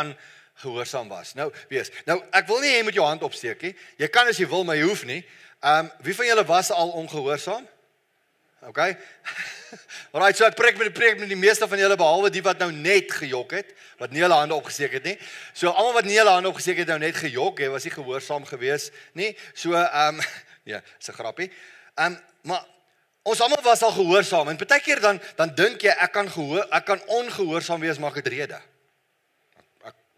kan gehoorsaam was. Nou, wees. Nou, ek wil nie jy met jou hand opsteek nie. Jy kan as jy wil, maar jy hoef nie. Wie van julle was al ongehoorsaam? Okay. Alright, so ek preek met die meeste van julle behalwe die wat nou net gejok het, wat nie hulle hande opgesteek het nie. So almal wat nie hulle hande opgesteek het nou net gejok, jy was nie gehoorsaam gewees nie. So ja, is 'n grappie. Maar ons almal was al gehoorsaam en baie keer dan dink jy ek kan ongehoorsaam wees maar met rede.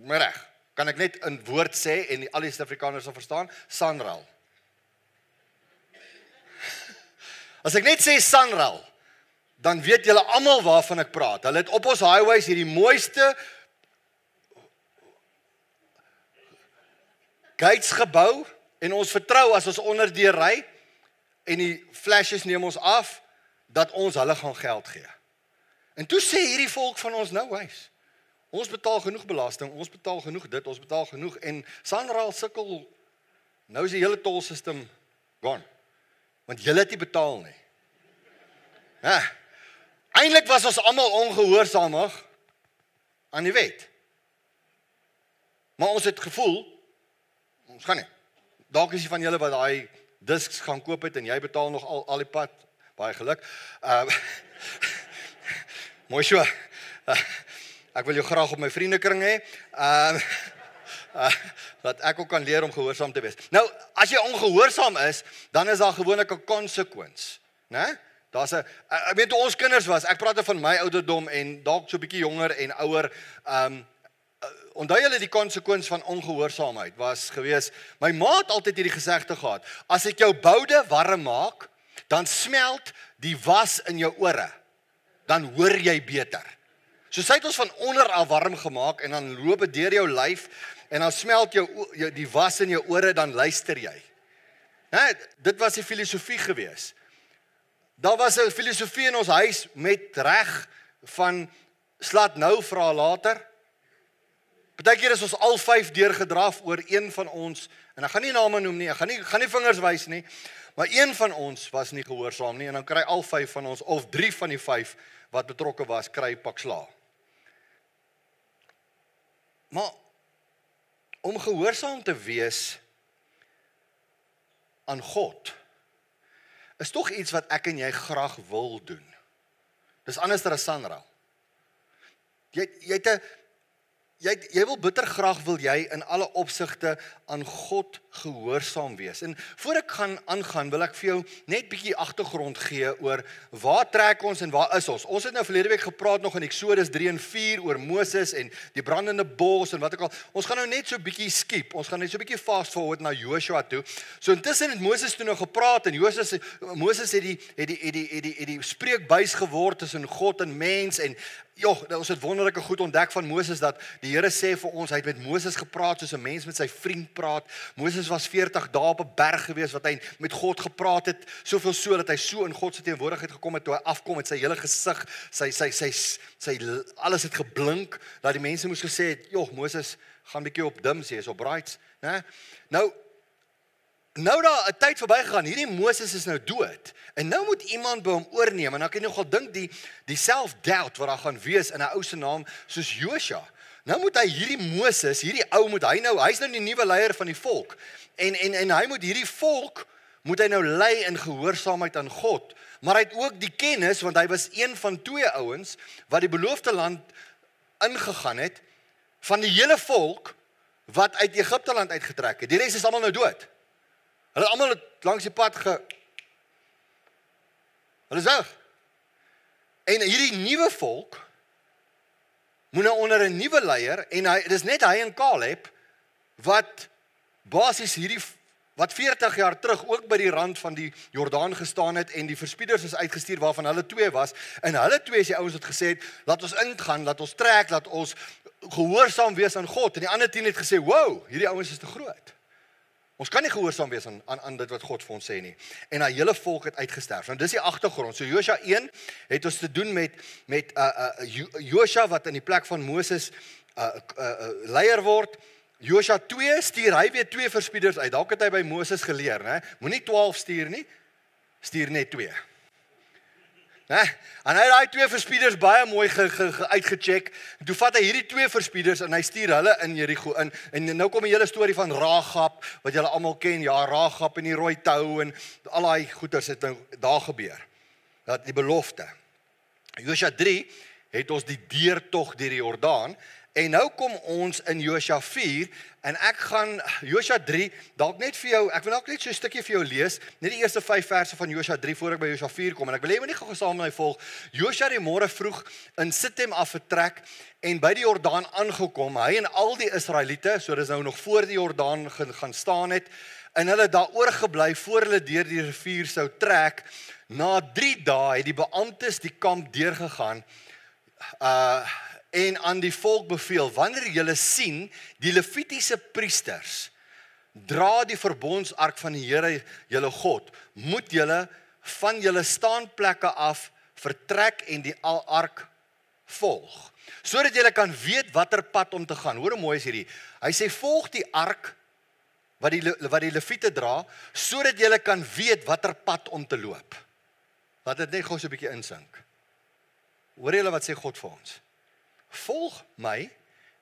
Maar reg, kan ek net 'n woord sê en al die Suid-Afrikaners sal verstaan? Sanral. As ek net sê Sanral, dan weet julle almal waarvan ek praat. Hulle het op ons highways hierdie mooiste gates gebou en ons vertrou as ons onderdeur ry en die flashes neem ons af dat ons hulle gaan geld gee. En toe sê hierdie volk van ons nou wys. Ons betaal genoeg belasting, ons betaal genoeg dit, ons betaal genoeg en Sanral sukkel. Nou is die hele tolsystem gone. Want julle het nie betaal nie. Ja. Eintlik was ons almal ongehoorsaamig aan die wet. Maar ons het gevoel, ons gaan nie. Dalk is jy van julle wat daai disks gaan koop het en jy betaal nog al die pad. Baie geluk. Mooi so. Ek wil jou graag op my vriendekring hê. Dat ek ook kan leer om gehoorsaam te wees. Nou, as jy ongehoorsaam is, dan is daar gewoonlik 'n konsekwens, né? Daar's 'n ek weet toe ons kinders was, ek praat van my ouderdom en dalk so 'n bietjie jonger en ouer, onthou julle die konsekwens van ongehoorsaamheid was gewees, my ma het altyd hierdie gesegde gehad, as ek jou boude warm maak, dan smelt die was in jou ore, dan hoor jy beter. So sy het ons van onder af warm gemaak en dan loop dit deur jou lyf en dan smelt die was in jou ore, dan luister jy. Dit was die filosofie gewees. Daar was 'n filosofie in ons huis met reg van slaat nou, vra later. Partykeer is ons al 5 deurgedraf oor een van ons, en ek gaan nie name noem nie, ek gaan nie vingers wys nie, maar een van ons was nie gehoorsaam nie, en dan kry al 5 van ons, of 3 van die 5 wat betrokke was, kry pak slaag. Maar om gehoorsaam te wees aan God is tog iets wat ek en jy graag wil doen. Dis anders as Sanral. Jy wil bitter graag wil jy in alle opsigte aan God gehoorsaam wees. En voor ek gaan aangaan, wil ek vir jou net bietjie agtergrond gee oor waar trek ons en waar is ons. Ons het nou verlede week gepraat nog in Eksodus 3 en 4 oor Moses en die brandende bos en wat ook al. Ons gaan nou net so bietjie skiep. Ons gaan net so bietjie fast forward na Joshua toe. So intussen het Moses toe nou gepraat en Moses het die spreekbuis geword tussen God en mens en ons het wonderlike goed ontdek van Moses dat die Here sê vir ons, hy het met Moses gepraat soos 'n mens met sy vriend praat. Moses was 40 dae op 'n berg gewees wat hy met God gepraat het, soveel so dat hy so in God se teenwoordigheid gekom het toe hy afkom met sy hele gesig, sy alles het geblink dat die mense moes gesê het, Moses gaan bietjie op dims, hy is op brights, né? Nou daar 'n tyd verbygegaan, hierdie Moses is nou dood, en nou moet iemand by hom oorneem, en ek het nogal dink die self-doubt wat daar gaan wees in 'n ou se naam soos Joshua. Nou moet hy hierdie Moses, hierdie ou hy's nou die nuwe leier van die volk, en hy moet hierdie volk, moet hy nou lei in gehoorsaamheid aan God, maar hy het ook die kennis, want hy was een van 2 ouens, wat die beloofde land ingegaan het, van die hele volk, wat uit Egipte land uitgetrek het, die res is almal nou dood. Hulle het almal langs die pad hulle is weg. En hierdie nuwe volk moet nou onder 'n nuwe leier, en dis net hy en Caleb wat basies wat 40 jaar terug ook by die rand van die Jordaan gestaan het en die verspieders is uitgestuur waarvan hulle 2 was, en hulle 2 is die ouens wat gesê het, laat ons ingaan, laat ons trek, laat ons gehoorsaam wees aan God, en die ander 10 het gesê, wow, hierdie ouens is te groot. Ons kan nie gehoorsaam wees aan dit wat God vir ons sê nie. En hy hele volk het uitgesterf. Nou dis die agtergrond. So Joshua 1 het ons te doen met Joshua wat in die plek van Moses leier word. Joshua 2 stuur hy weer 2 verspieders uit. Dalk het hy by Moses geleer, né? Moenie 12 stuur nie. Stuur net 2. Né? En hy het daai 2 verspieders baie mooi uitgecheck. En toe vat hy hierdie 2 verspieders en hy stuur hulle in Jerigo in. En nou kom die hele storie van Rahab wat julle almal ken. Ja, Rahab en die rooi tou en al daai goeters het nou daar gebeur. Dat die belofte. Josua 3 het ons die deurtog deur die Jordaan. En nou kom ons in Josua 4 en ek gaan Josua 3 dalk net vir jou, ek wil dalk net so 'n stukkie vir jou lees, net die eerste 5 verse van Josua 3 voor ek by Josua 4 kom en ek wil hê jy moet nie gou saam met my volg. Josua het môre vroeg in Sittim af vertrek en by die Jordaan aangekom, hy en al die Israeliete, so dis nou nog voor die Jordaan gaan staan het, en hulle daar oorgebly voor hulle deur die rivier sou trek. Na 3 dae het die beamptes die kamp deurgegaan, en aan die volk beveel, wanneer julle sien, die Levitiese priesters dra die verbondsark van die Here, julle God, moet julle van julle staanplekke af vertrek en die ark volg, sodat julle kan weet watter pad om te gaan. Hoor hoe mooi is hierdie. Hy sê, volg die ark wat die Leviete dra, sodat julle kan weet watter pad om te loop. Laat dit net gou so 'n bietjie insink. Hoor julle wat sê God vir ons? Volg my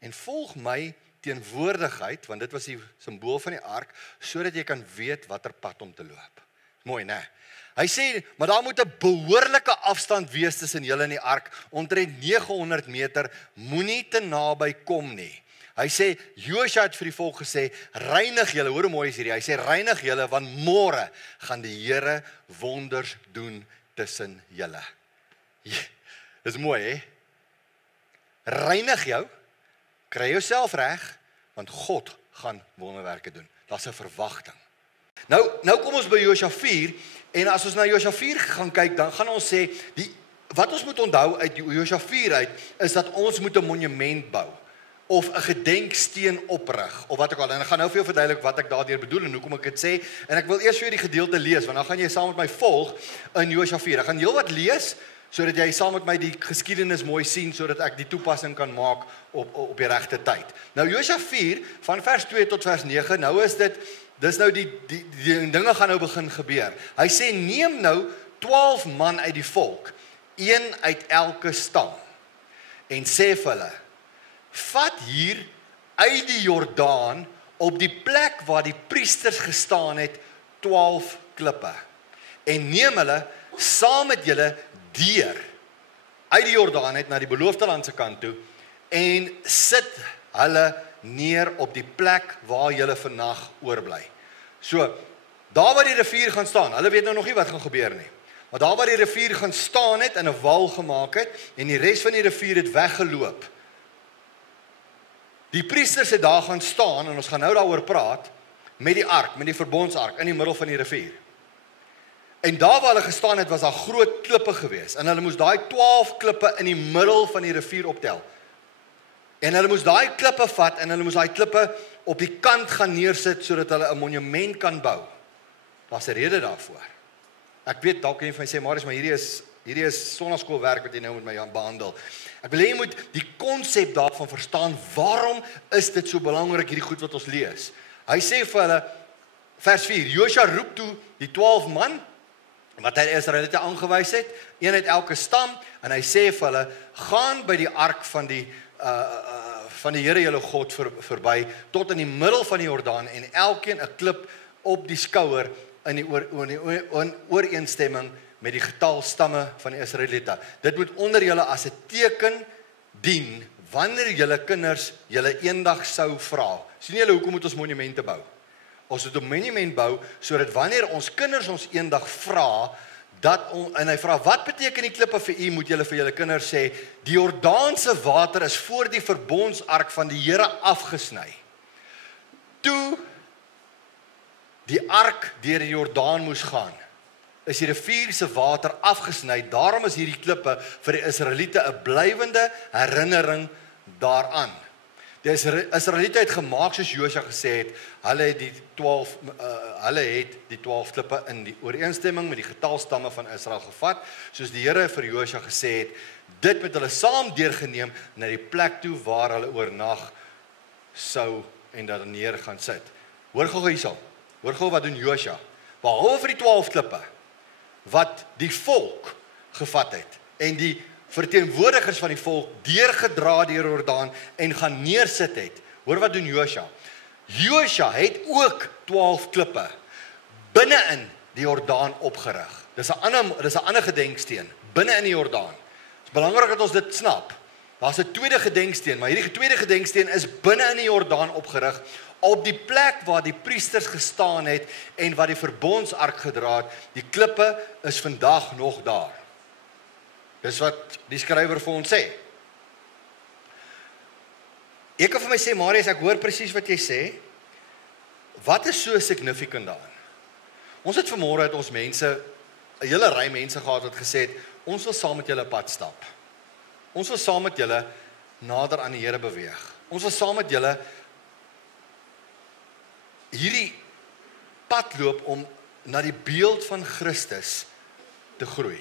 en volg my teenwoordigheid, want dit was die simbool van die ark, sodat jy kan weet watter pad om te loop. Mooi, né? Hy sê, maar daar moet 'n behoorlike afstand wees tussen julle en die ark, omtrent 900 meter, moenie te naby kom nie. Hy sê, Josua het vir die volk gesê, reinig julle, hoor hoe mooi is hierdie, hy sê, reinig julle, want môre gaan die Here wonders doen tussen julle. Dis mooi, hè? Reinig jou, kry jouself reg, want God gaan wonderwerke doen. Daar's 'n verwagting. Nou kom ons by Josua 4, en as ons na Josua 4 gaan kyk, dan gaan ons sê, wat ons moet onthou uit Josua 4 uit, is dat ons moet 'n monument bou, of 'n gedenksteen oprig, of wat ook al, en ek gaan nou vir jou verduidelik wat ek daardeur bedoel, en hoekom ek dit sê, en ek wil eers vir jou die gedeelte lees, want dan gaan jy saam met my volg in Josua 4. Ek gaan heel wat lees, sodat jy saam met my die geskiedenis mooi sien, sodat ek die toepassing kan maak op die regte tyd. Nou Josua 4, van vers 2 tot vers 9, nou is dis nou die dinge gaan nou begin gebeur. Hy sê, neem nou 12 man uit die volk, een uit elke stam, en sê vir hulle, vat hier uit die Jordaan, op die plek waar die priesters gestaan het, 12 klippe, en neem hulle saam met julle deur uit die Jordaan uit na die beloofde land se kant toe en sit hulle neer op die plek waar julle vannag oorbly. So, daar waar die rivier gaan staan, hulle weet nou nog nie wat gaan gebeur nie, maar daar waar die rivier gaan staan het en 'n wal gemaak het en die res van die rivier het weggeloop. Die priesters het daar gaan staan en ons gaan nou daaroor praat met die ark, met die verbondsark in die middel van die rivier. En daar waar hulle gestaan het, was daar groot klippe gewees. En hulle moes daai 12 klippe in die middel van die rivier optel. En hulle moes daai klippe vat en hulle moes daai klippe op die kant gaan neersit sodat hulle 'n monument kan bou. Daar's 'n rede daarvoor. Ek weet dalk kan jy vir my sê, Marius, maar hierdie is sonnaskoolwerk wat jy nou met my behandel. Ek wil hê jy moet die konsep daarvan verstaan. Waarom is dit so belangrik hierdie goed wat ons lees? Hy sê vir hulle vers 4, Josua roep toe die 12 man wat hy Israeliete aangewys het, een uit elke stam, en hy sê vir hulle, gaan by die ark van die Here julle God verby, tot in die middel van die Jordaan, en elkeen 'n klip op die skouer in die ooreenstemming met die getal stamme van die Israeliete. Dit moet onder julle as 'n teken dien, wanneer julle kinders julle eendag sou vra. Sien julle hoekom moet ons monumente bou? Ons moet 'n monument bou, sodat wanneer ons kinders ons eendag vra, en hy vra, wat beteken die klippe vir u, moet julle vir julle kinders sê, die Jordaanse water is voor die verbondsark van die Here afgesny. Toe die ark deur die Jordaan moes gaan, is die rivier se water afgesny, daarom is hierdie klippe vir die Israeliete 'n blywende herinnering daaraan. Die Israeliete het gemaak soos Josua gesê het, hulle het die 12 klippe in die ooreenstemming met die getal stamme van Israel gevat, soos die Here vir Josua gesê het, dit met hulle saam deurgeneem na die plek toe waar hulle oornag sou en daar neer gaan sit. Hoor gou hierso. Hoor gou wat doen Josua. Behalwe vir die 12 klippe wat die volk gevat het en die verteenwoordigers van die volk deurgedra deur Jordaan en gaan neersit het. Hoor wat doen Josua? Josua het ook 12 klippe binne in die Jordaan opgerig. Dis 'n ander gedenksteen binne in die Jordaan. Dit is belangrik dat ons dit snap. Daar's 'n tweede gedenksteen, maar hierdie tweede gedenksteen is binne in die Jordaan opgerig op die plek waar die priesters gestaan het en wat die verbondsark gedra het. Die klippe is vandag nog daar. Dis wat die skrywer vir ons sê. Ek kan vir my sê, Marius, ek hoor presies wat jy sê. Wat is so significant daarin? Ons het vanmôre het ons mense, 'n hele ry mense gehad wat gesê het, ons wil saam met julle pad stap. Ons wil saam met julle nader aan die Here beweeg. Ons wil saam met julle hierdie pad loop om na die beeld van Christus te groei.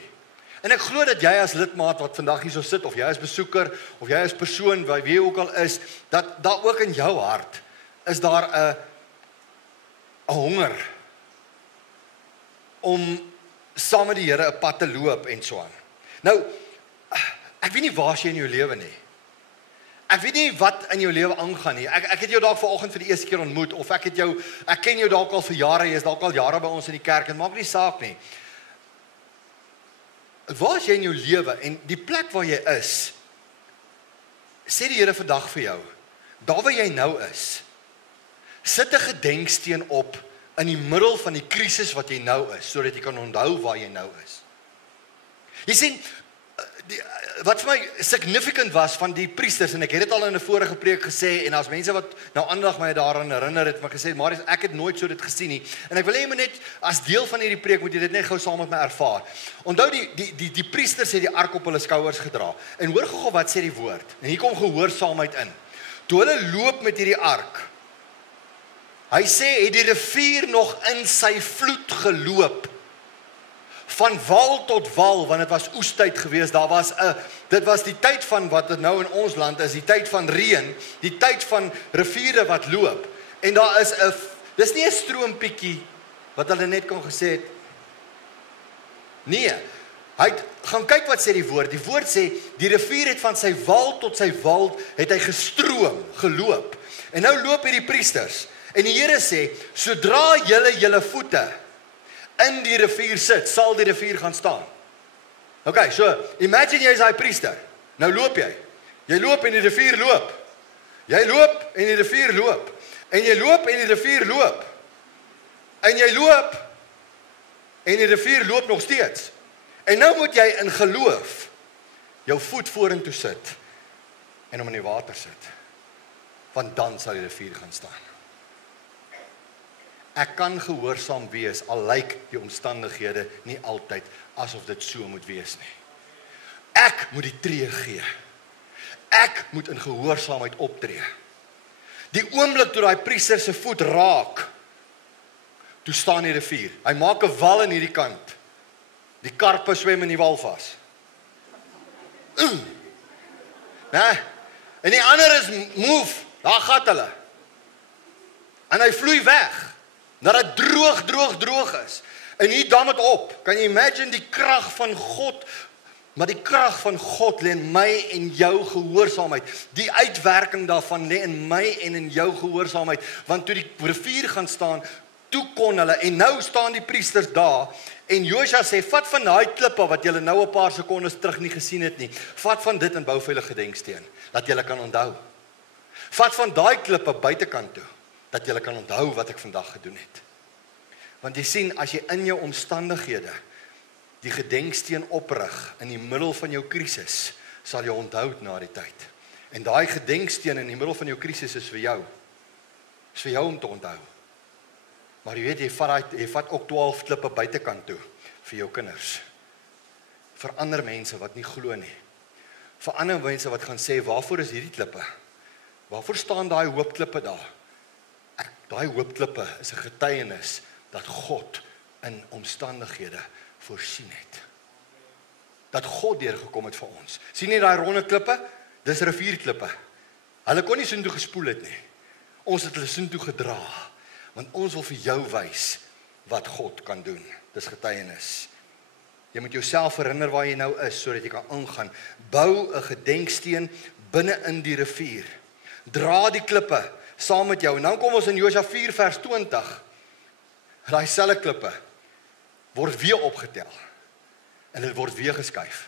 En ek glo dat jy as lidmaat wat vandag hier so sit, of jy as besoeker, of jy as persoon, wie jy ook al is, dat daar ook in jou hart is daar 'n honger om saam met die Here 'n pad te loop en so aan. Nou, ek weet nie waar jy in jou lewe nie. Ek weet nie wat in jou lewe aangaan nie. Ek het jou dalk vanoggend vir die eerste keer ontmoet, of ek ken jou dalk al vir jare, jy is dalk al jare by ons in die kerk, en maak nie saak nie. Waar is jy in jou lewe en die plek waar jy is, sê die Here vandag vir jou, daar waar jy nou is, sit 'n gedenksteen op in die middel van die krisis wat jy nou is, sodat jy kan onthou waar jy nou is. Jy sien, wat vir my significant was van die priesters, en ek het dit al in 'n vorige preek gesê, en as mense wat nou aandag my daaraan herinner het, maar gesê, Marius, ek het nooit so dit gesien nie, en ek wil hê jy moet net, as deel van hierdie preek, moet jy dit net gou saam met my ervaar. Onthou, die priesters het die ark op hulle skouers gedra, en hoor gou wat sê die woord, en hier kom gehoorsaamheid in. Toe hulle loop met hierdie ark, hy sê, het die rivier nog in sy vloed geloop, van wal tot wal, want dit was oestyd geweest, dit was die tyd van wat dit nou in ons land is, die tyd van reën, die tyd van riviere wat loop, en daar is dis nie 'n stroompietjie, wat hulle net kon gesê het, nee, gaan kyk wat sê die woord sê, die rivier het van sy wal tot sy wal, het hy gestroom, geloop, en nou loop hierdie priesters, en die Here sê, sodra julle voete in die rivier sit, sal die rivier gaan staan. Okay, so, imagine jy is daai priester, nou loop jy loop en die rivier loop, jy loop en die rivier loop, en jy loop en die rivier loop, en jy loop, en die rivier loop nog steeds, en nou moet jy in geloof, jou voet vorentoe sit, en om in die water sit, want dan sal die rivier gaan staan. Ek kan gehoorsaam wees, al lyk die omstandighede nie altyd asof dit so moet wees nie. Ek moet die tree gee. Ek moet in gehoorsaamheid optree. Die oomblik toe daai priester se voet raak, toe staan die rivier. Hy maak 'n wal aan hierdie kant. Die karpe swem in die wal vas. Nee, en die ander is move, daar gaan hulle. En hy vloei weg. Dat dit droog is. En hier dam het op. Kan jy imagine die krag van God? Maar die krag van God lê in my en jou gehoorsaamheid. Die uitwerking daarvan lê in my en in jou gehoorsaamheid. Want toe die rivier gaan staan, toe kon hulle, en nou staan die priesters daar, en Josua sê, vat van daai klippe wat julle nou 'n paar sekondes terug nie gesien het nie, vat van dit en bou vir julle gedenksteen, dat julle kan onthou. Vat van daai klippe buitekant toe, dat jy kan onthou wat ek vandag gedoen het. Want jy sien, as jy in jou omstandighede die gedenksteen oprig in die middel van jou krisis, sal jy onthou na die tyd. En daai gedenksteen in die middel van jou krisis is vir jou. Is vir jou om te onthou. Maar jy weet, jy vat ook 12 klippe buitekant toe vir jou kinders. Vir ander mense wat nie glo nie. Vir ander mense wat gaan sê, waarvoor is hierdie klippe? Waarvoor staan daai hoopklippe daar? Daai hoopklippe is 'n getuienis dat God in omstandighede voorsien het. Dat God deurgekom het vir ons. Sien jy daai ronde klippe? Dis rivierklippe. Hulle kon nie soontoe gespoel het nie. Ons het hulle soontoe gedra, want ons wil vir jou wys wat God kan doen. Dis getuienis. Jy moet jouself herinner waar jy nou is, sodat jy kan ingaan. Bou 'n gedenksteen binne in die rivier. Dra die klippe saam met jou. En dan kom ons in Josua 4 vers 20. Daai selfe klippe word weer opgetel. En dit word weer geskuif.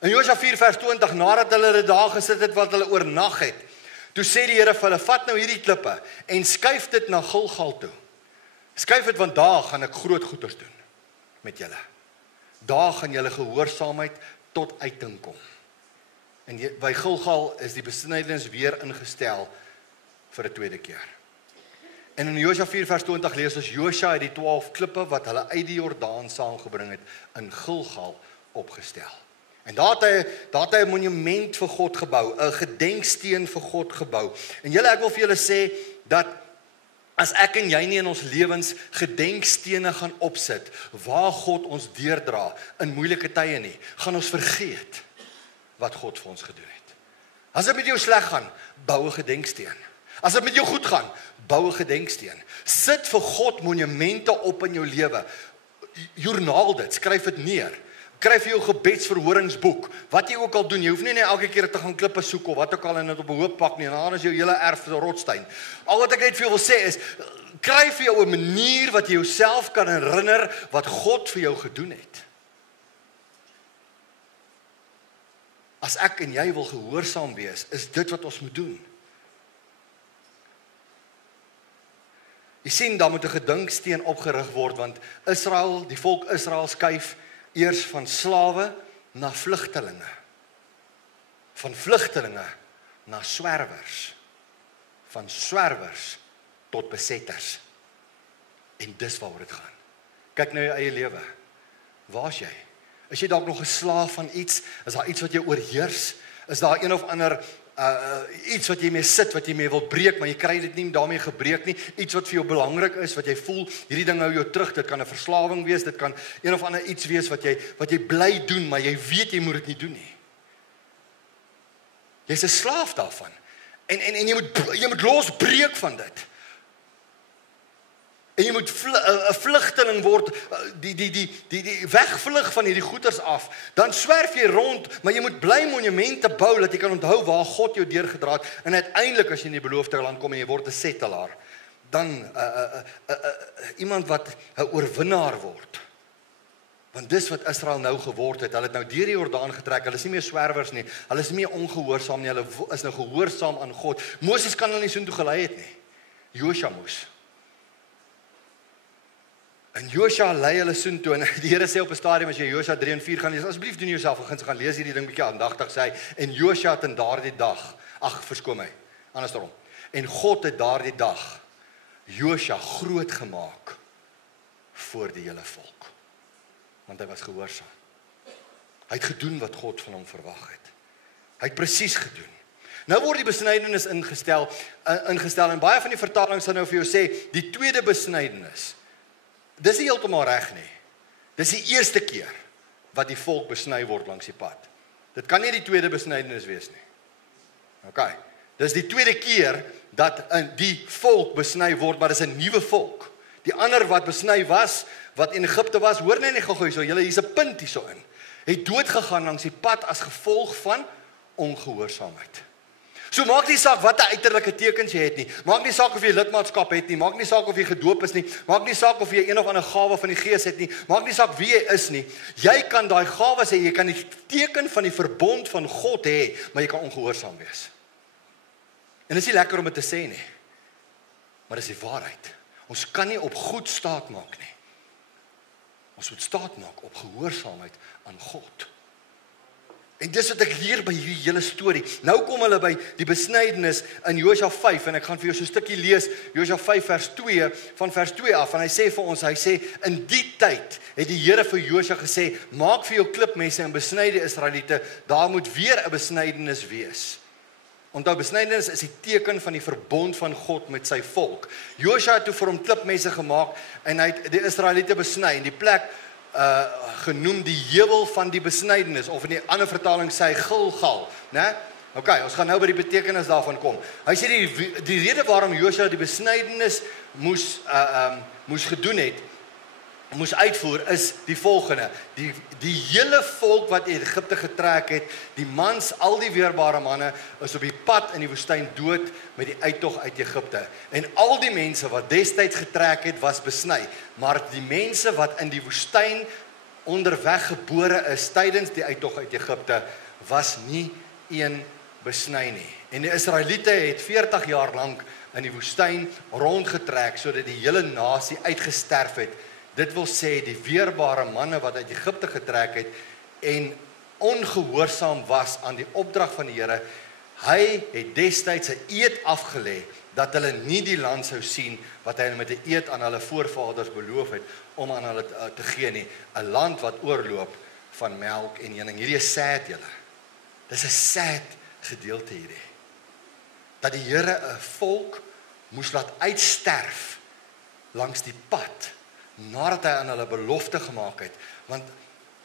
In Josua 4 vers 20, nadat hulle daar gesit het wat hulle oornag het, toe sê die Here vir hulle, vat nou hierdie klippe en skuif dit na Gilgal toe. Skuif dit, want daar gaan ek groot goeders doen met julle. Daar gaan julle gehoorsaamheid tot uiting kom. En by Gilgal is die besnydenis weer ingestel vir 'n tweede keer. En in Josua 4 vers 20 lees ons, Josua het die 12 klippe wat hulle uit die Jordaan saamgebring het, in Gilgal opgestel. En daar het hy 'n monument vir God gebou, 'n gedenksteen vir God gebou. En julle, ek wil vir julle sê, dat as ek en jy nie in ons lewens gedenkstene gaan opsit, waar God ons deurdra in moeilike tye nie, gaan ons vergeet wat God vir ons gedoen het. As dit met jou sleg gaan, bou 'n gedenksteen. As dit met jou goed gaan, bou 'n gedenksteen. Sit vir God monumente op in jou lewe. Joernaal dit, skryf dit neer. Kry vir jou gebedsverhoringsboek. Wat jy ook al doen, jy hoef nie net elke keer te gaan klippe soek of wat ook al en dit op 'n hoop pak nie. En dan is jou hele erf 'n rotstein. Al wat ek net vir jou wil sê is, kry vir jou 'n manier wat jy jouself kan herinner wat God vir jou gedoen het. As ek en jy wil gehoorsaam wees, is dit wat ons moet doen. Jy sien, daar moet 'n gedenksteen opgerig word, want Israel, die volk Israel skuif eers van slawe na vlugtelinge. Van vlugtelinge na swerwers. Van swerwers tot besetters. En dis waaroor dit gaan. Kyk na jou eie lewe. Waar's jy? Is jy dalk nog 'n slaaf van iets? Is daar iets wat jou oorheers? Is daar een of ander iets wat jy mee sit, wat jy mee wil breek, maar jy kry dit nie daarmee gebreek nie, iets wat vir jou belangrik is, wat jy voel, hierdie ding hou jou terug, dit kan 'n verslawing wees, dit kan een of ander iets wees wat jy bly doen, maar jy weet jy moet dit nie doen nie. Jy's 'n slaaf daarvan. En jy moet losbreek van dit. En jy moet 'n vlugteling word, die wegvlug van hierdie goeters af. Dan swerf jy rond, maar jy moet bly monumente bou, dat jy kan onthou waar God jou deurgedra het. En uiteindelik as jy in die beloofde land kom en jy word 'n settelaar, dan iemand wat 'n oorwinnaar word. Want dis wat Israel nou geword het. Hulle het nou deur die Jordaan getrek. Hulle is nie meer swerwers nie. Hulle is nie meer ongehoorsaam nie. Hulle is nou gehoorsaam aan God. Moses kan hulle nie soontoe gelei het nie. Josua moes. En Josua lei hulle soontoe, en die Here sê op 'n stadium, as jy Josua 3 en 4 gaan lees, asseblief doen jouself 'n guns, gaan lees hierdie ding bietjie aandagtig, sê hy, en Josua het in daardie dag, verskoon my, andersom, en God het daardie dag Josua groot gemaak voor die hele volk, want hy was gehoorsaam. Hy het gedoen wat God van hom verwag het. Hy het presies gedoen. Nou word die besnydenis ingestel, en baie van die vertalings sal nou vir jou sê, die tweede besnydenis. Dis nie heeltemal reg nie. Dis die eerste keer wat die volk besny word langs die pad. Dit kan nie die tweede besnydenis wees nie. OK. Dis die tweede keer dat die volk besny word, maar dis 'n nuwe volk. Die ander wat besny was, wat in Egipte was, hoor net gou so, julle hier's 'n punt hierso in. Het dood gegaan langs die pad as gevolg van ongehoorsaamheid. So maak nie saak wat 'n uiterlike tekens jy het nie. Maak nie saak of jy lidmaatskap het nie. Maak nie saak of jy gedoop is nie. Maak nie saak of jy een of ander gawe van die Gees het nie. Maak nie saak wie jy is nie. Jy kan daai gawes hê, jy kan die teken van die verbond van God hê, maar jy kan ongehoorsaam wees. En dit is nie lekker om dit te sê nie. Maar dis die waarheid. Ons kan nie op goed staat maak nie. Ons moet staat maak op gehoorsaamheid aan God. En dis wat ek leer by hierdie hele storie. Nou kom hulle by die besnydenis in Josua 5, en ek gaan vir jou so 'n stukkie lees, Josua 5 vers 2, van vers 2 af, en hy sê vir ons, hy sê, in die tyd het die Here vir Josua gesê, maak vir jou klipmesse en besny die Israeliete, daar moet weer 'n besnydenis wees. Onthou, besnydenis is die teken van die verbond van God met sy volk. Josua het toe vir hom klipmesse gemaak, en hy het die Israeliete besny, en die plek genoem die heuwel van die besnydenis, of in die ander vertaling sê Gilgal, né? OK, ons gaan nou by die betekenis daarvan kom. Hy sê die rede waarom Josua die besnydenis moes gedoen het, moes uitvoer is die volgende. Die hele volk wat uit Egipte getrek het, die mans, al die weerbare manne, is op die pad in die woestyn dood met die uittog uit Egipte. En al die mense wat destyds getrek het, was besny. Maar die mense wat in die woestyn onderweg gebore is, tydens die uittog uit Egipte, was nie een besny nie. En die Israeliete het 40 jaar lank in die woestyn rondgetrek, sodat die hele nasie uitgesterf het. Dit wil sê, die weerbare manne wat uit Egipte getrek het en ongehoorsaam was aan die opdrag van die Here, hy het destyds 'n eed afgelê, dat hulle nie die land sou sien, wat hy met 'n eed aan hulle voorvaders beloof het, om aan hulle te gee nie, 'n land wat oorloop van melk en honing. Hierdie is sad, julle. Dis 'n sad gedeelte hierdie. Dat die Here 'n volk moes laat uitsterf langs die pad, nadat hy aan hulle belofte gemaak het, want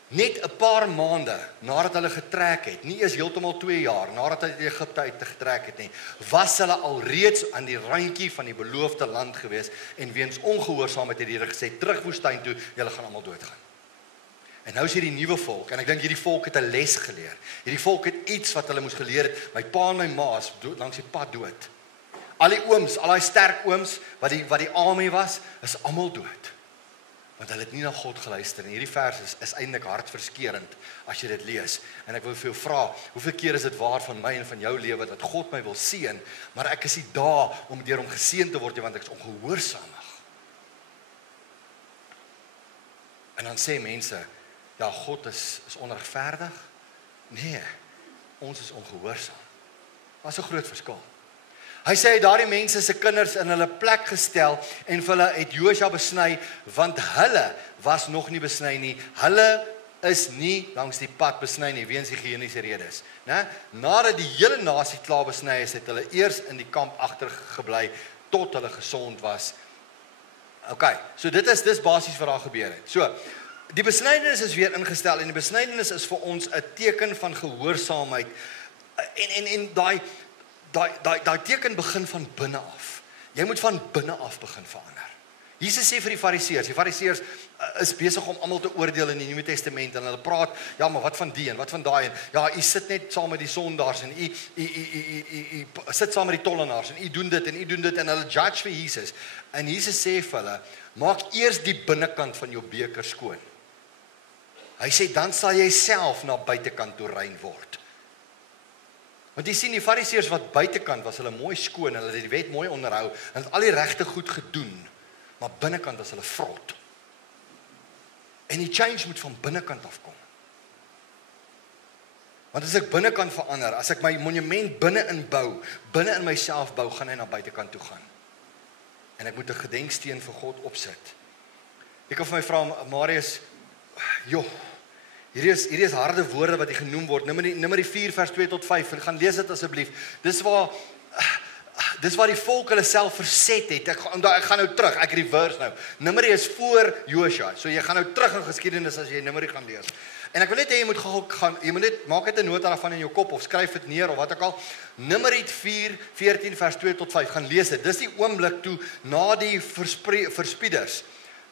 net 'n paar maande nadat hulle getrek het, nie eens heeltemal 2 jaar nadat hulle uit Egipte uitgetrek het nie, was hulle al reeds aan die randjie van die beloofde land gewees, en weens ongehoorsaamheid het die Here gesê, terug woestyn toe, julle gaan almal doodgaan. En nou is hierdie nuwe volk, en ek dink hierdie volk het 'n les geleer. Hierdie volk het iets wat hulle moes geleer het. My pa en my ma is langs die pad dood. Al die ooms, al die sterk ooms wat die army was, is almal dood. Want hulle het nie na God geluister. En hierdie vers is eintlik hartverskeurend as jy dit lees. En ek wil vir jou vra, hoeveel keer is dit waar van my en van jou lewe dat God my wil seën, maar ek is nie daar om deur hom geseën te word, want ek is ongehoorsaam. En dan sê mense, ja, God is onregverdig. Nee, ons is ongehoorsaam. Wat 'n groot verskil. Hy sê daardie mense se kinders in hulle plek gestel en vir hulle het Josua besny, want hulle was nog nie besny nie. Hulle is nie langs die pad besny nie, weens higiëniese redes. Nadat die hele nasie klaar besny is, het hulle eers in die kamp agtergebly tot hulle gesond was. Okay, so dis basies wat daar gebeur het. So, die besnydenis is weer ingestel en die besnydenis is vir ons 'n teken van gehoorsaamheid. En daai teken begin van binne af. Jy moet van binne af begin verander. Jesus sê vir die Fariseërs is besig om almal te oordeel in die Nuwe Testament en hulle praat, ja, maar wat van die en wat van daai en ja, u sit net saam met die sondaars en u sit saam met die tollenaars en u doen dit en hulle judge vir Jesus. En Jesus sê vir hulle, maak eers die binnekant van jou beker skoon. Hy sê dan sal jy self na buitekant toe rein word. Want jy sien die Fariseërs wat buitekant was, hulle mooi skoon, hulle het die wet mooi onderhou en het al die regte goed gedoen, maar binnekant was hulle vrot. En die change moet van binnekant af kom. Want as ek binnekant verander, as ek my monument binne inbou, binne in myself bou, gaan hy na buitekant toe gaan. En ek moet 'n gedenksteen vir God opsit. Ek kan vir my vra, Marius, joh, hierdie is harde woorde wat hier genoem word. Numeri 4 vers 2 tot 5. Gaan lees dit asseblief. Dis waar die volk hulle self verset het. Ek gaan nou terug. Ek reverse nou. Numeri is voor Josua. So jy gaan nou terug in geskiedenis as jy Numeri gaan lees. En ek wil net hê jy moet net maak dit 'n nota daarvan in jou kop of skryf dit neer of wat ook al. Numeri 4:14 vers 2 tot 5. Gaan lees dit. Dis die oomblik toe na die verspieders.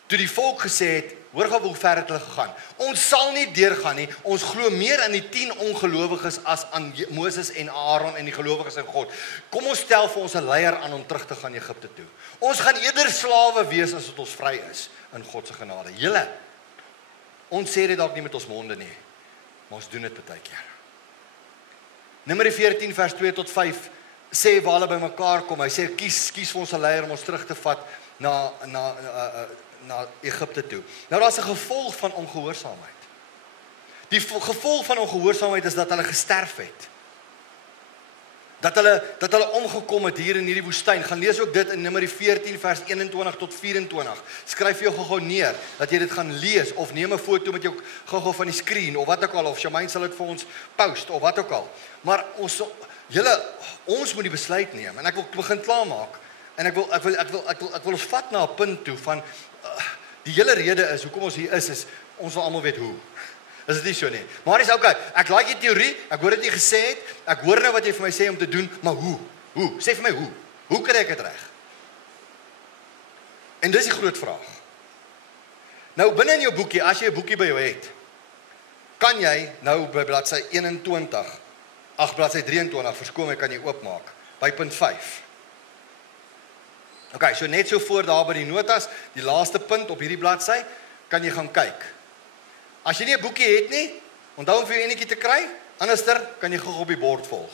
Toe die volk gesê het, hoor gou hoe ver het hulle gegaan. Ons sal nie deurgaan nie. Ons glo meer aan die 10 ongelowiges as aan Moses en Aaron en die gelowiges in God. Kom ons stel vir ons 'n leier aan om terug te gaan Egipte toe. Ons gaan eerder slawe wees as wat ons vry is in God se genade. Julle, ons sê dit dalk nie met ons monde nie, maar ons doen dit baie keer. Numeri 14 vers 2 tot 5 sê waar hulle bymekaar kom. Hy sê kies vir ons 'n leier om ons terug te vat na Egipte toe. Nou daar's 'n gevolg van ongehoorsaamheid. Die gevolg van ongehoorsaamheid is dat hulle gesterf het. Dat hulle omgekom het hier in hierdie woestyn. Gaan lees ook dit in Numeri 14 vers 21 tot 24. Skryf vir jou gou-gou neer dat jy dit gaan lees of neem 'n foto met jou gou-gou van die skerm of wat ook al of Shamaine sal dit vir ons post of wat ook al. Maar ons moet die besluit neem en ek wil begin klaarmaak. En ek wil ons vat na 'n punt toe van die hele rede is hoekom ons hier is ons wil almal weet hoe. Is dit nie so nie? Maar dis okay. Ek like die teorie. Ek hoor dit jy gesê het. Ek hoor nou wat jy vir my sê om te doen, maar hoe? Hoe? Sê vir my hoe. Hoe kry ek dit reg? En dis die groot vraag. Nou binne in jou boekie, as jy 'n boekie by jou het, kan jy nou by bladsy 21, bladsy 23, verskoon my, kan jy oopmaak, by punt 5. Ok, so net so voor daar by die notas, die laaste punt op hierdie bladsy, kan jy gaan kyk. As jy nie 'n boekie het nie, onthou om vir jou enetjie te kry, anderster kan jy gou op die bord volg.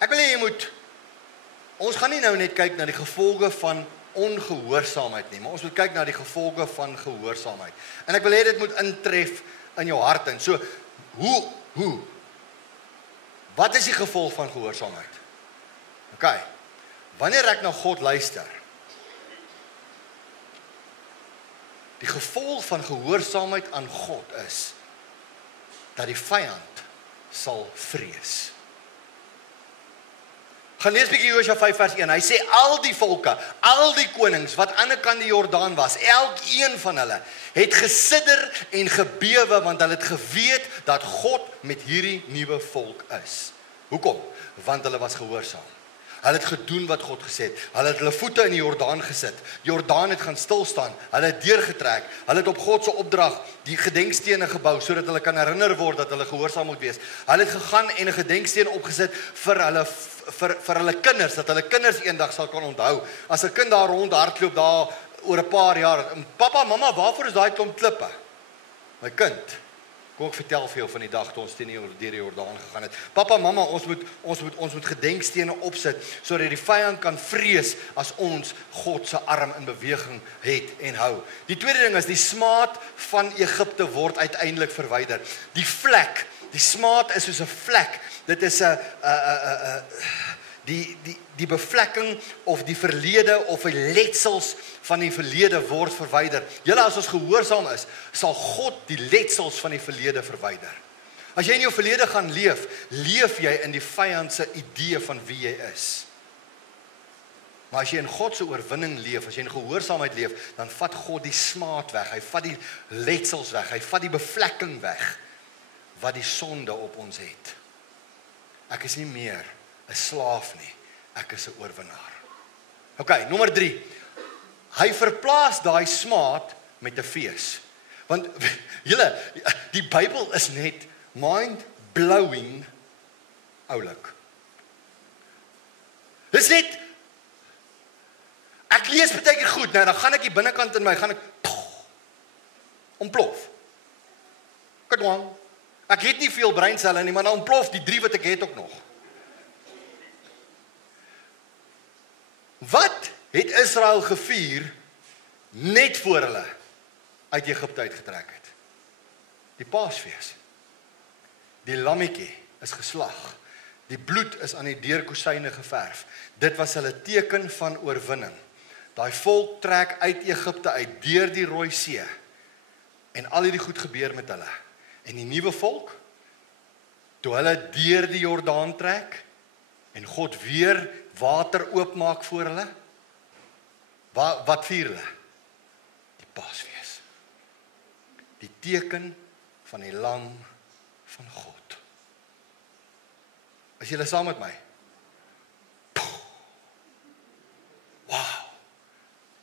Ek wil hê jy moet, ons gaan nie nou net kyk na die gevolge van ongehoorsaamheid nie, maar ons moet kyk na die gevolge van gehoorsaamheid. En ek wil hê dit moet intref in jou hart in. So, hoe? Wat is die gevolg van gehoorsaamheid? Ok, wanneer ek na God luister, die gevolg van gehoorsaamheid aan God is, dat die vyand sal vrees. Gaan lees bietjie Josua 5 vers 1, hy sê al die volke, al die konings wat aan die kant die Jordaan was, elkeen van hulle, het gesidder en gebewe, want hulle het geweet dat God met hierdie nuwe volk is. Hoekom? Want hulle was gehoorsaam. Hulle het gedoen wat God gesê het. Hulle het hulle voete in die Jordaan gesit. Jordaan het gaan stil staan. Hulle het deurgetrek. Hulle het op God se opdrag die gedenkstene gebou sodat hulle kan herinner word dat hulle gehoorsaam moet wees. Hulle het gegaan en 'n gedenksteen opgesit vir hulle kinders, dat hulle kinders eendag sal kan onthou. As 'n kind daar rond hardloop daar oor 'n paar jaar, pappa, mamma, waarvoor is daai klomp klippe? My kind, kom ek vertel vir jou van die dag toe ons deur die Jordaan gegaan het. Pappa, mamma, ons moet gedenkstene opsit sodat die vyand kan vrees as ons God se arm in beweging het en hou. Die tweede ding is die smaad van Egipte word uiteindelik verwyder. Die vlek, die smaad is soos 'n vlek. Dit is die bevlekking of die verlede of die letsels van die verlede word verwyder. Julle, as ons gehoorsaam is, sal God die letsels van die verlede verwyder. As jy in jou verlede gaan leef, leef jy in die vyand se idee van wie jy is. Maar as jy in God se oorwinning leef, as jy in gehoorsaamheid leef, dan vat God die smaad weg, hy vat die letsels weg, hy vat die bevlekking weg, wat die sonde op ons het. Ek is nie meer 'n slaaf nie, ek is 'n oorwinnaar. Ok, nommer 3. Hy verplaas daai smaad met 'n fees. Want, julle, die Bybel is net mind-blowing oulik. Dis net, ek lees baie keer goed, nou dan gaan ek die binnekant in my, gaan ek ontplof. Kadwang. Ek het nie veel breinselle nie, maar dan ontplof die 3 wat ek het ook nog. Wat het Israel gevier net voor hulle uit Egipte uitgetrek het? Die Paasfees. Die lammetjie is geslag. Die bloed is aan die deurkosyne geverf. Dit was hulle teken van oorwinning. Daai volk trek uit Egipte uit deur die Rooi See. En al hierdie goed gebeur met hulle. En die nuwe volk, toe hulle deur die Jordaan trek en God weer water oopmaak voor hulle, wat vier hulle? Die Paasfees. Die teken van die lam van God. Is julle saam met my? Wow.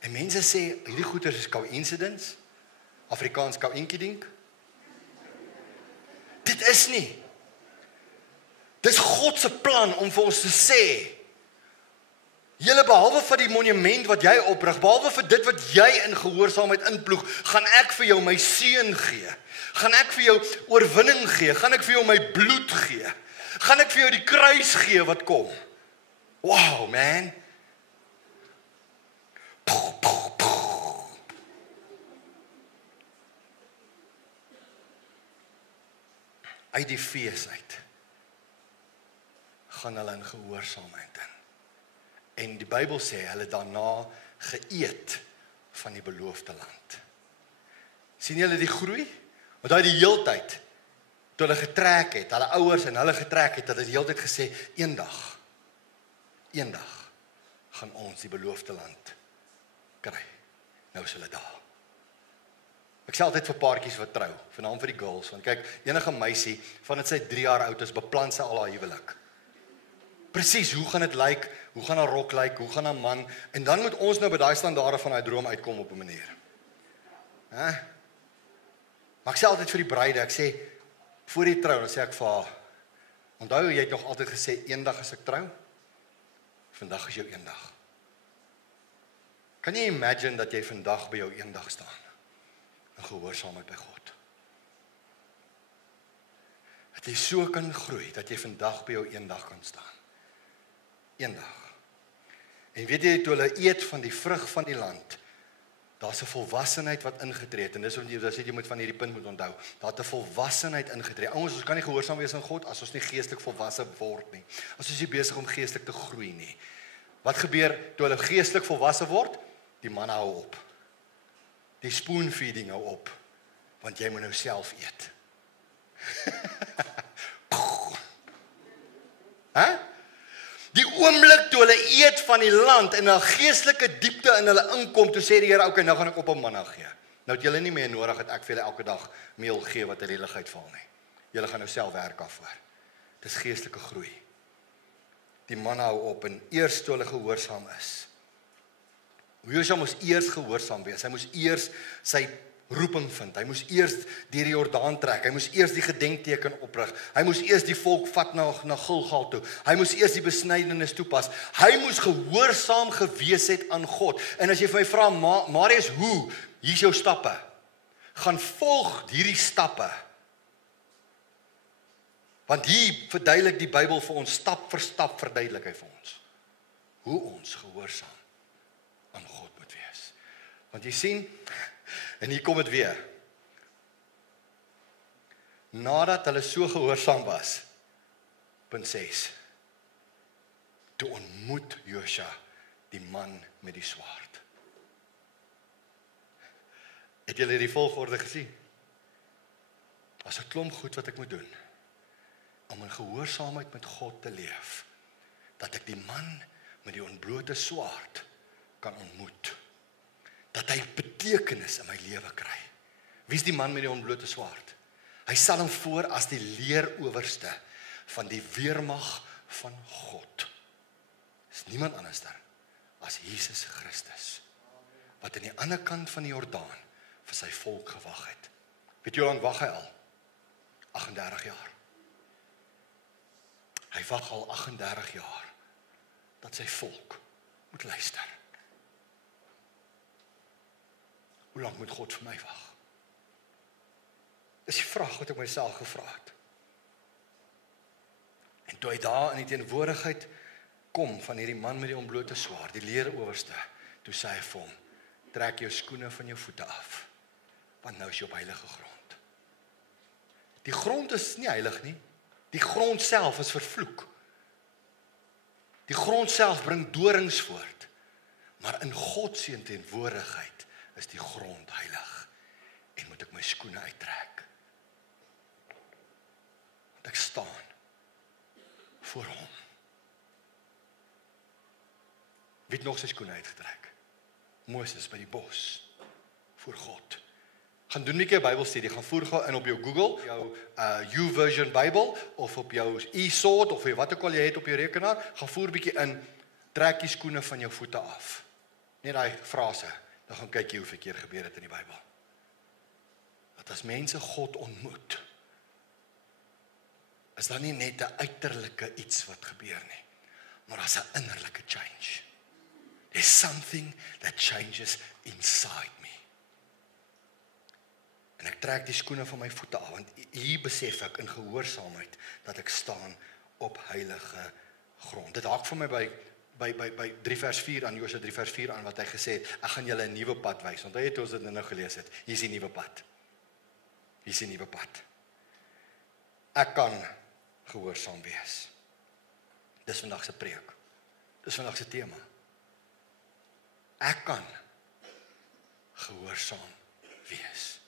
En mense sê, hierdie goeters is coincidence, Afrikaans coinkydink. Dit is nie. Dis God se plan om vir ons te sê, julle behalwe vir die monument wat jy oprig, behalwe vir dit wat jy in gehoorsaamheid inploeg, gaan ek vir jou my seën gee. Gaan ek vir jou oorwinning gee. Gaan ek vir jou my bloed gee. Gaan ek vir jou die kruis gee wat kom. Wow, man. Uit die fees uit gaan hulle in gehoorsaamheid in. En die Bybel sê, hulle daarna geëet van die beloofde land. Sien julle die groei? Want hy die heeltyd, toe hulle getrek het, hulle ouers en hulle getrek het, hulle die heeltyd gesê, eendag gaan ons die beloofde land kry. Nou is hulle daar. Ek sê altyd vir paartjies wat trou, vanaand vir die girls, want kyk, enige meisie, vandat sy 3 jaar oud is, beplan sy al haar huwelik. Presies, hoe gaan dit lyk, hoe gaan haar rok lyk, hoe gaan haar man, en dan moet ons nou by daai standaarde van haar droom uitkom op 'n manier. Hè? Maar ek sê altyd vir die bruide, ek sê, voor die trou, dan sê ek vir haar, onthou, jy het nog altyd gesê, eendag as ek trou, vandag is jou eendag. Kan jy imagine dat jy vandag by jou eendag staan, in gehoorsaamheid by God? Dat jy so kan groei, dat jy vandag by jou eendag kan staan. Eendag. En weet jy, toe hulle eet van die vrug van die land, daar's 'n volwassenheid wat ingetree het, en dis wat jy moet van hierdie punt moet onthou, daar het 'n volwassenheid ingetree. Ons kan nie gehoorsaam wees aan God, as ons nie geestelik volwasse word nie, as ons nie besig om geestelik te groei nie. Wat gebeur, toe hulle geestelik volwasse word? Die manne hou op. Die spoon feeding hou op, want jy moet nou self eet. Hè? Die oomblik toe hulle eet van die land en 'n geestelike diepte in hulle inkom, toe sê die Here, okay, nou gaan ek op 'n manna gee. Nou het julle nie meer nodig dat ek vir julle elke dag meel gee wat in die ligheid val nie. Julle gaan nou self werk daarvoor. Dis geestelike groei. Die manna hou op en eers toe hulle gehoorsaam is. Josua moes eers gehoorsaam wees. Hy moes eers sy roeping vind. Hy moes eers deur die Jordaan trek. Hy moes eers die gedenkteken oprig. Hy moes eers die volk vat na Gilgal toe. Hy moes eers die besnydenis toepas. Hy moes gehoorsaam gewees het aan God. En as jy vir my vra, Marius, hoe? Hier's jou stappe. Gaan volg hierdie stappe. Want hier verduidelik die Bybel vir ons, stap vir stap verduidelik hy vir ons. Hoe ons gehoorsaam aan God moet wees. Want jy sien, en hier kom dit weer. Nadat hulle so gehoorsaam was, punt 6, toe ontmoet Josua die man met die swaard. Het julle die volgorde gesien? As 'n klomp goed wat ek moet doen, om in gehoorsaamheid met God te leef, dat ek die man met die ontblote swaard kan ontmoet. Dat hy betekenis in my lewe kry. Wie is die man met die ontblote swaard? Hy stel hom voor as die leerowerste van die weermag van God. Dis niemand anderster as Jesus Christus, wat aan die ander kant van die Jordaan vir sy volk gewag het. Weet jy hoe lang wag hy al? 38 jaar. Hy wag al 38 jaar dat sy volk moet luister. Hoe lang moet God vir my wag? Dis die vraag wat ek myself gevra het. En toe hy daar in die teenwoordigheid kom van hierdie man met die ontblote swaard, die leerowerste, toe sê hy vir hom, trek jou skoene van jou voete af, want nou is jy op heilige grond. Die grond is nie heilig nie, die grond self is vervloek. Die grond self bring dorings voort, maar in God se teenwoordigheid is die grond heilig, en moet ek my skoene uittrek. Want ek staan voor hom. Wie het nog sy skoene uitgetrek? Moses by die bos, voor God. Gaan doen 'n keer Bybelstudie, gaan voer in op jou Google, jou YouVersion Bybel, of op jou eSword, of wat ook al jy het op jou rekenaar, gaan voer 'n bietjie in, trek die skoene van jou voete af. Net daai frase, dan gaan kyk jy hoe verkeer gebeur het in die Bybel. Dat as mense God ontmoet, is daar nie net 'n uiterlike iets wat gebeur nie, maar as 'n innerlike change. There's something that changes inside me. En ek trek die skoene van my voete af, want hier besef ek in gehoorsaamheid dat ek staan op heilige grond. Dit haak vir my by 3 vers 4 aan, Josua 3 vers 4 aan, wat hy gesê het, ek gaan julle 'n nuwe pad wys. Want hy het ons dit nou gelees het. Hier is die nuwe pad. Hier is die nuwe pad. Ek kan gehoorsaam wees. Dis vandag se preek. Dis vandag se tema. Ek kan gehoorsaam wees.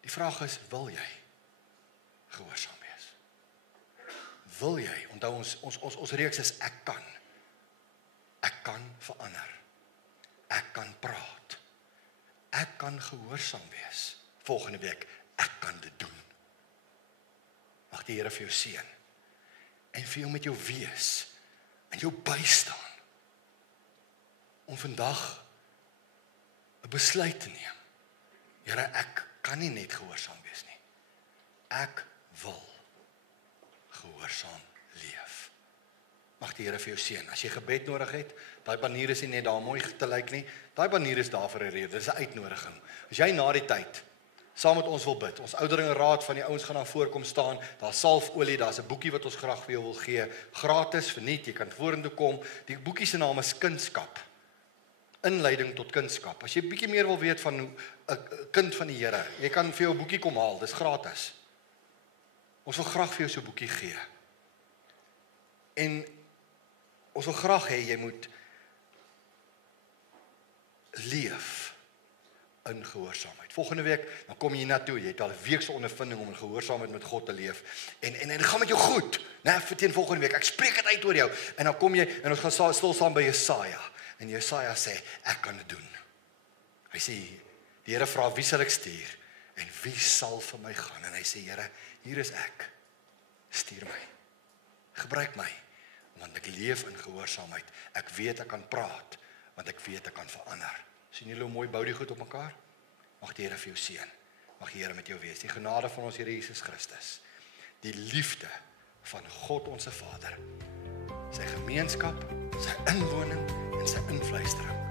Die vraag is, wil jy gehoorsaam wees? Wil jy, onthou ons reeks is ek kan. Ek kan verander. Ek kan praat. Ek kan gehoorsaam wees. Volgende week, ek kan dit doen. Mag die Here vir jou seën. En vir jou met jou wees. En jou bystaan. Om vandag 'n besluit te neem. Here, ek kan nie net gehoorsaam wees nie. Ek wil gehoorsaam leef. Mag die Here vir jou seën. As jy gebed nodig het, daai banier is nie net daar mooi te lyk nie. Daai banier is daar vir 'n rede. Dis 'n uitnodiging. As jy na die tyd saam met ons wil bid, ons ouderingeraad van die ouens gaan daar voorkom staan, daar's salfolie, daar's 'n boekie wat ons graag vir jou wil gee, gratis, verniet, jy kan vorentoe kom. Die boekie se naam is Kindskap. Inleiding tot Kindskap. As jy bietjie meer wil weet van 'n kind van die Here, jy kan vir jou 'n boekie kom haal, dis gratis. Ons wil graag vir jou so 'n boekie gee. En ons wil graag hê jy moet leef in gehoorsaamheid. Volgende week, dan kom jy hiernatoe, jy het al 'n week se ondervinding om in gehoorsaamheid met God te leef, en dit gaan met jou goed, né, vir teen volgende week, ek spreek dit uit oor jou, en dan kom jy, en ons gaan stil staan by Jesaja, en Jesaja sê, ek kan dit doen. Hy sê, die Here vra, wie sal ek stuur, en wie sal vir my gaan, en hy sê, Here, hier is ek, stuur my, gebruik my, want ek leef in gehoorsaamheid, ek weet ek kan praat, want ek weet ek kan verander. Sien julle hoe mooi bou die goed op mekaar? Mag die Here vir jou seën. Mag die Here met jou wees. Die genade van ons Here Jesus Christus, die liefde van God ons Vader, sy gemeenskap, sy inwoning en sy invluistering